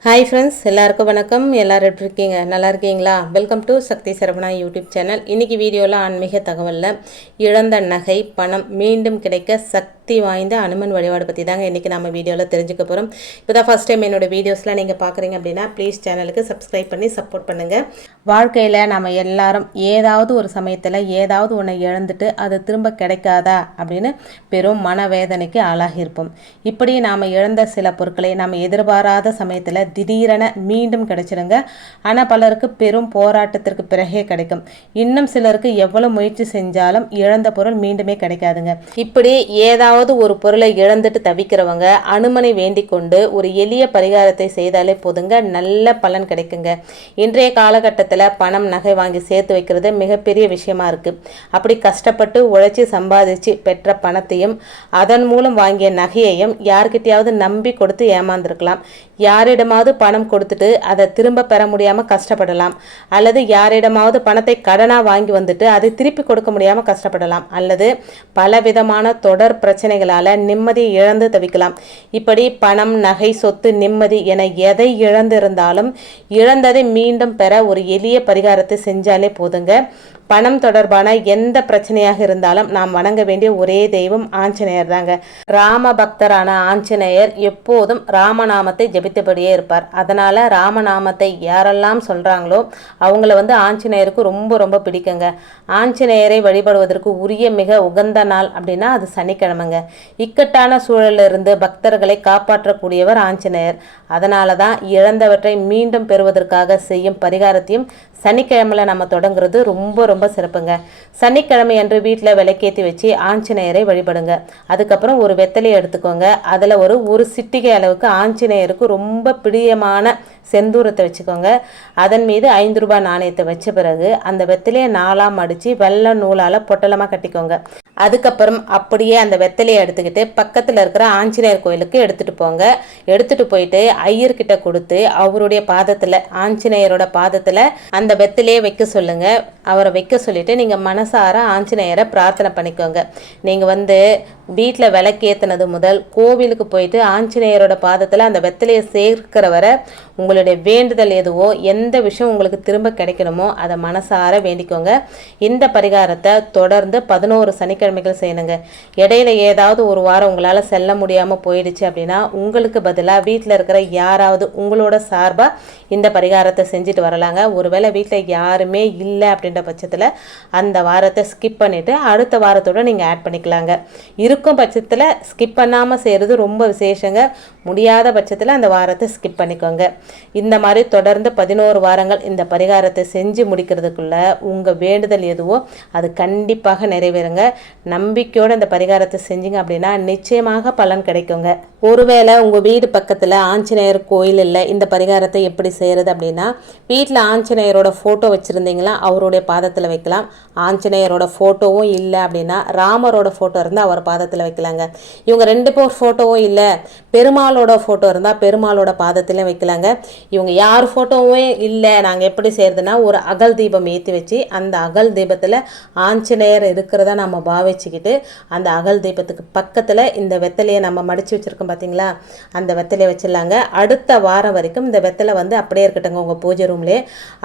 Hi friends, எல்லாருக்கும் வணக்கம். எல்லோரும் எப்படி இருக்கீங்க? நல்லா இருக்கீங்களா? Welcome to Shakti Saravana YouTube channel. இன்றைக்கி வீடியோவில் ஆன்மீக தகவலில் இழந்த நகை பணம் மீண்டும் கிடைக்க சக்தி வாய்ந்த அனுமன் வழிபாடு பற்றி தாங்க இன்றைக்கி நம்ம வீடியோவில் தெரிஞ்சுக்க போகிறோம். இப்போ தான் ஃபஸ்ட் டைம் என்னோடய வீடியோஸ்லாம் நீங்கள் பார்க்குறீங்க அப்படின்னா ப்ளீஸ் சேனலுக்கு சப்ஸ்கிரைப் பண்ணி சப்போர்ட் பண்ணுங்கள். வாழ்க்கையில் நம்ம எல்லாரும் ஏதாவது ஒரு சமயத்தில் ஏதாவது ஒன்று இழந்துட்டு அது திரும்ப கிடைக்காதா அப்படின்னு பெரும் மனவேதனைக்கு ஆளாகியிருப்போம். இப்படி நாம் இழந்த சில பொருட்களை நாம் எதிர்பாராத சமயத்தில் திடீரென மீண்டும் கிடைச்சிருங்க. ஆனால் பலருக்கு பெரும் போராட்டத்திற்கு பிறகே கிடைக்கும். இன்னும் சிலருக்கு எவ்வளவு முயற்சி செஞ்சாலும் இழந்த பொருள் மீண்டுமே கிடைக்காதுங்க. இப்படி ஏதாவது ஒரு பொருளை இழந்துட்டு தவிக்கிறவங்க அனுமனை வேண்டிக் கொண்டு ஒரு எளிய பரிகாரத்தை செய்தாலே போதுங்க, நல்ல பலன் கிடைக்குங்க. இன்றைய காலகட்டத்தில் பணம் நகை வாங்கி சேர்த்து வைக்கிறது மிகப்பெரிய விஷயமா இருக்கு. அப்படி கஷ்டப்பட்டு உழைச்சி சம்பாதிச்சு பெற்ற பணத்தையும் அதன் மூலம் வாங்கிய நகையையும் யார்கிட்டையாவது நம்பி கொடுத்து ஏமாந்துருக்கலாம். யாரிடமாவது பணம் கொடுத்துட்டு அதை திரும்ப பெற முடியாமல் கஷ்டப்படலாம். அல்லது யாரிடமாவது பணத்தை கடனாக வாங்கி வந்துட்டு அதை திருப்பி கொடுக்க முடியாமல் கஷ்டப்படலாம். அல்லது பலவிதமான தொடர் பிரச்சனைகளால் நிம்மதி இழந்து தவிக்கலாம். இப்படி பணம் நகை சொத்து நிம்மதி என எதை இழந்து இருந்தாலும் இழந்ததை மீண்டும் பெற ஒரு எளிய பரிகாரத்தை செஞ்சாலே போதுங்க. பணம் தொடர்பான எந்த பிரச்சனையாக இருந்தாலும் நாம் வணங்க வேண்டிய ஒரே தெய்வம் ஆஞ்சநேயர் தாங்க. ராம பக்தரான ஆஞ்சநேயர் எப்போதும் ராமநாமத்தை ஜபித்தபடியே இருப்பார். அதனால ராமநாமத்தை யாரெல்லாம் சொல்றாங்களோ அவங்கள ஆஞ்சநேயருக்கு ரொம்ப ரொம்ப பிடிக்குங்க. ஆஞ்சநேயரை வழிபடுவதற்கு உரிய மிக உகந்த நாள் அப்படின்னா அது சனிக்கிழமைங்க. இக்கட்டான சூழலில் இருந்து பக்தர்களை காப்பாற்றக்கூடியவர் ஆஞ்சநேயர். அதனால தான் இழந்தவற்றை மீண்டும் பெறுவதற்காக செய்யும் பரிகாரத்தையும் சனிக்கிழமையில் நம்ம தொடங்குறது ரொம்ப ரொம்ப சிறப்புங்க. சனிக்கிழமை அன்று வீட்டில் விளக்கேற்றி வச்சு ஆஞ்சநேயரை வழிபடுங்க. அதுக்கப்புறம் ஒரு வெத்தலையை எடுத்துக்கோங்க. அதில் ஒரு சிட்டிகை அளவுக்கு ஆஞ்சநேயருக்கு ரொம்ப பிரியமான செந்தூரத்தை வச்சுக்கோங்க. அதன் மீது 5 ரூபாய் நாணயத்தை வச்ச பிறகு அந்த வெத்தலையை 4ஆக மடித்து வெள்ளை நூலால் பொட்டலமாக கட்டிக்கோங்க. அதுக்கப்புறம் அப்படியே அந்த வெத்தலையை எடுத்துக்கிட்டு பக்கத்தில் இருக்கிற ஆஞ்சநேயர் கோயிலுக்கு எடுத்துகிட்டு போங்க. எடுத்துகிட்டு போயிட்டு ஐயர்கிட்ட கொடுத்து அவருடைய பாதத்தில் ஆஞ்சநேயரோட பாதத்தில் அந்த வெத்தலையை வைக்க சொல்லுங்க. அவரை வைக்க சொல்லிட்டு நீங்கள் மனசார ஆஞ்சநேயரை பிரார்த்தனை பண்ணிக்கோங்க. நீங்கள் வீட்டில் விளக்கேற்றினது முதல் கோவிலுக்கு போயிட்டு ஆஞ்சநேயரோட பாதத்தில் அந்த வெத்தலையை சேர்க்கிற வரை உங்களுடைய வேண்டுதல் எதுவோ எந்த விஷயம் உங்களுக்கு திரும்ப கிடைக்கணுமோ அதை மனசார வேண்டிக்கோங்க. இந்த பரிகாரத்தை தொடர்ந்து 11 சனிக்கிழமைகள் செய்யணுங்க. இடையில ஏதாவது ஒரு வாரம் உங்களால் செல்ல முடியாமல் போயிடுச்சு அப்படின்னா உங்களுக்கு பதிலாக வீட்டில் இருக்கிற யாராவது உங்களோட சார்பாக இந்த பரிகாரத்தை செஞ்சுட்டு வரலாங்க. ஒருவேளை வீட்டில் யாருமே இல்லை அப்படின்ற பட்சத்தில் அந்த வாரத்தை ஸ்கிப் பண்ணிவிட்டு அடுத்த வாரத்தோடு நீங்கள் ஆட் பண்ணிக்கலாங்க. இருக்கும் பட்சத்தில் ஸ்கிப் பண்ணாமல் செய்கிறது ரொம்ப விசேஷங்க. முடியாத பட்சத்தில் அந்த வாரத்தை ஸ்கிப் பண்ணிக்கோங்க. இந்த மாதிரி தொடர்ந்து 11 வாரங்கள் இந்த பரிகாரத்தை செஞ்சு முடிக்கிறதுக்குள்ள உங்கள் வேண்டுதல் எதுவோ அது கண்டிப்பாக நிறைவேறுங்க. நம்பிக்கையோடு இந்த பரிகாரத்தை செஞ்சீங்க அப்படின்னா நிச்சயமாக பலன் கிடைக்குங்க. ஒருவேளை உங்கள் வீடு பக்கத்தில் ஆஞ்சநேயர் கோயில் இல்லை, இந்த பரிகாரத்தை எப்படி செய்கிறது அப்படின்னா வீட்டில் ஆஞ்சநேயரோட ஃபோட்டோ வச்சுருந்தீங்களா அவருடைய பாதத்தில் வைக்கலாம். ஆஞ்சநேயரோட ஃபோட்டோவும் இல்லை அப்படின்னா ராமரோட ஃபோட்டோ இருந்தால் அவர் பாதத்தில் வைக்கலாங்க. இவங்க 2 பேர் ஃபோட்டோவும் இல்லை, பெருமாளோட ஃபோட்டோ இருந்தால் பெருமாளோட பாதத்திலையும் வைக்கலாங்க. இவங்க யார் ஃபோட்டோவும் இல்லை, நாங்கள் எப்படி செய்கிறதுனா ஒரு அகல் தீபம் ஏற்றி வச்சு அந்த அகல் தீபத்தில் ஆஞ்சநேயர் இருக்கிறத நம்ம பாவிச்சுக்கிட்டு அந்த அகல் தீபத்துக்கு பக்கத்தில் இந்த வெத்தலையை நம்ம மடித்து வச்சுருக்கோம் பார்த்தீங்களா, அந்த வெத்தலையை வச்சிடலாங்க. அடுத்த வாரம் வரைக்கும் இந்த வெத்தலை அப்படியே இருக்கட்டுங்க உங்கள் பூஜை ரூம்லேயே.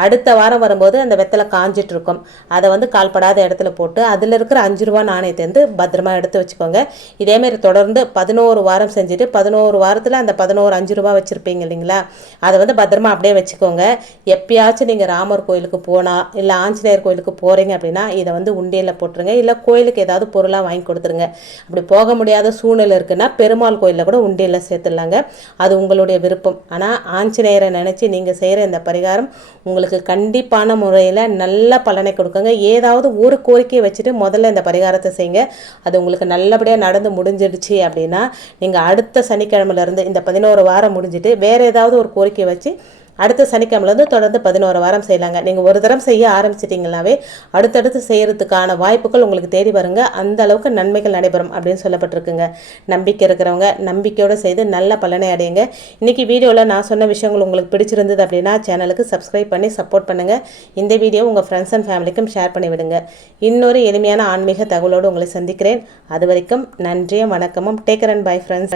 அடுத்த வாரம் வரும்போது அந்த வெத்தலை காஞ்சிட்டு இருக்கும். அதை கால்படாத இடத்துல போட்டு அதில் இருக்கிற 5 ரூபாய் நாணயத்தை பத்திரமா எடுத்து வச்சுக்கோங்க. இதேமாரி தொடர்ந்து 11 வாரம் செஞ்சுட்டு 11 வாரத்தில் அந்த 11 5 ரூபாய் வச்சுருப்பீங்க இல்லைங்களா, அதை பத்திரமா அப்படியே வச்சுக்கோங்க. எப்பயாச்சும் நீங்கள் ராமர் கோயிலுக்கு போனால் இல்லை ஆஞ்சநேயர் கோயிலுக்கு போகிறீங்க அப்படின்னா இதை உண்டியலில் போட்டுருங்க. இல்லை கோயிலுக்கு ஏதாவது பொருளாக வாங்கி கொடுத்துருங்க. அப்படி போக முடியாத சூழ்நிலை இருக்குன்னா பெருமாள் கோயிலில் கூட உண்டியலில் சேர்த்துடலாங்க. அது உங்களுடைய விருப்பம். ஆனால் ஆஞ்சநேயரை நினச்சி நீங்கள் செய்கிற இந்த பரிகாரம் உங்களுக்கு கண்டிப்பான முறையில் நல்ல பலனை கொடுக்குங்க. ஏதாவது ஒரு கோரிக்கையை வச்சுட்டு முதல்ல இந்த பரிகாரத்தை செய்யுங்க. அது உங்களுக்கு நல்லபடியாக நடந்து முடிஞ்சிடுச்சு அப்படின்னா நீங்கள் அடுத்த சனிக்கிழமையிலேருந்து இந்த 11 வாரம் முடிஞ்சுட்டு வேறு ஏதாவது ஒரு கோரிக்கையை வச்சு அடுத்த சனிக்கிழமையிலேருந்து தொடர்ந்து 11 வாரம் செய்யலாங்க. நீங்கள் ஒரு தரம் செய்ய ஆரம்பிச்சிட்டிங்கனாவே அடுத்தடுத்து செய்கிறதுக்கான வாய்ப்புகள் உங்களுக்கு தேடி வருங்க. அந்த அளவுக்கு நன்மைகள் நடைபெறும் அப்படின்னு சொல்லப்பட்டிருக்குங்க. நம்பிக்கை இருக்கிறவங்க நம்பிக்கையோடு செய்து நல்ல பலனை அடையுங்க. இன்றைக்கி வீடியோவில் நான் சொன்ன விஷயங்கள் உங்களுக்கு பிடிச்சிருந்தது அப்படின்னா சேனலுக்கு சப்ஸ்கிரைப் பண்ணி சப்போர்ட் பண்ணுங்கள். இந்த வீடியோ உங்கள் ஃப்ரெண்ட்ஸ் அண்ட் ஃபேமிலிக்கும் ஷேர் பண்ணி விடுங்க. இன்னொரு எளிமையான ஆன்மீக தகவலோடு உங்களை சந்திக்கிறேன். அது வரைக்கும் நன்றியும் வணக்கமும். Take care and bye friends.